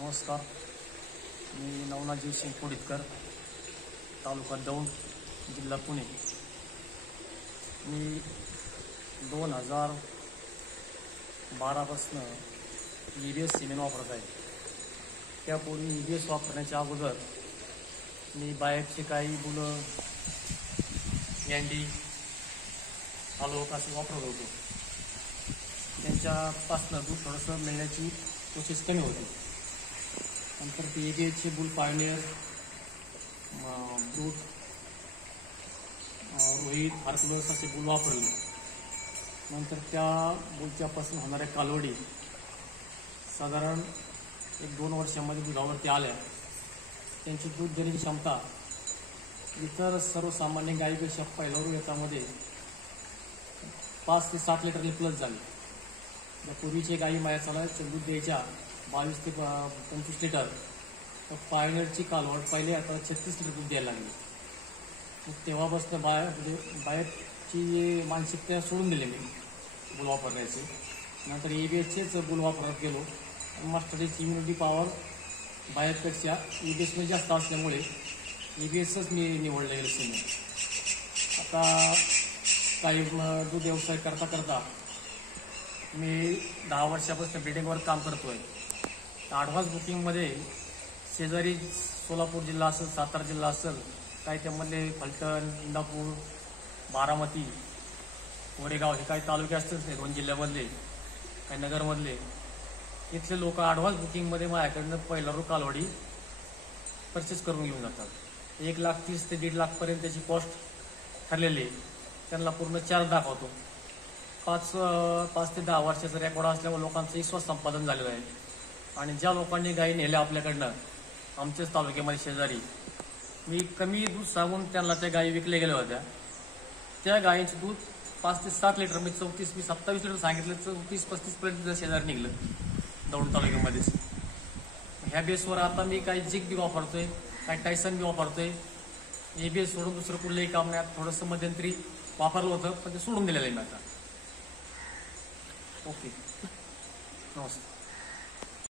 नमस्कार, मी नवनाथजी सिंग कोडितकर, तालुका दौंड, जिल्हा पुणे. मी 2012पासून EBS cement वापरत आहे. त्यापूर्वी EBS वापरण्याच्या अगोदर मी बाहेरचे काही बुलं यँडी आलोक असे वापरत होतो. त्यांच्यापासनं दूध थोडंसं मिळण्याची प्रोसेस कमी होती. नंतर ते EBSचे बुल पायनियर, ब्रूट, रोहित, हार्कुलस असे बुल वापरले. नंतर त्या बुलच्यापासून होणाऱ्या कालवडी साधारण 1-2 वर्षांमध्ये दुधावरती आल्या. त्यांची दूध देण्याची क्षमता इतर सर्वसामान्य गायीपेक्षा पहिल्या याच्यामध्ये 5 ते 7 लिटरने प्लस झाली. ज्या पूर्वीचे गायी मायासाला दूध द्यायच्या 22 ते 25 लिटर, तर पायनियरची कालवड पहिले आता 36 लिटर दूध द्यायला लागली. मग तेव्हापासून बाहेरची मानसिकता सोडून दिली मी बुल वापरण्याचे. नंतर EBSचेच बुल वापरत गेलो. मास्टरची इम्युनिटी पॉवर बाहेरपेक्षा EBSमध्ये जास्त असल्यामुळे EBSच मी निवडलं गेलं सिमेंट. आता काही दूध व्यवसाय करता करता मी 10 वर्षापासून बिल्डिंगवर काम करतोय. ॲडव्हान्स बुकिंगमध्ये शेजारी सोलापूर जिल्हा असेल, सातारा जिल्हा असेल, काही त्यामधले फलटण, इंदापूर, बारामती, कोरेगाव हे काही तालुके असतील ते 2 जिल्ह्यामधले, काही नगरमधले, इथले लोक ॲडव्हान्स बुकिंगमध्ये माझ्याकडनं पहिला कालवडी परचेस करून घेऊन जातात. 1,30,000 ते 1.5 लाखपर्यंत त्याची कॉस्ट ठरलेली. त्यांना पूर्ण चार्ज दाखवतो. 5 ते 10 वर्षाचा रेकॉर्ड असल्यामुळे लोकांचं विश्वास संपादन झालेलं आहे. आणि ज्या लोकांनी गायी नेल्या आपल्याकडनं आमच्याच तालुक्यामध्ये शेजारी, मी कमी दूध सांगून त्यांना त्या गायी विकल्या गेल्या होत्या. त्या गायींचं दूध 5 ते 7 लिटर, मी 27 लिटर सांगितलं, 34-35 पर्यंत शेजारी निघलं दौंड तालुक्यामध्येच. ह्या बेसवर आता मी काही जिग बी वापरतोय, काही टायसन बी वापरतोय. EBS सोडून दुसरं कुठलंही काम नाही. थोडंसं मध्यंतरी वापरलं होतं, पण ते सोडून दिलेलं आहे मी आता. ओके, नमस्कार.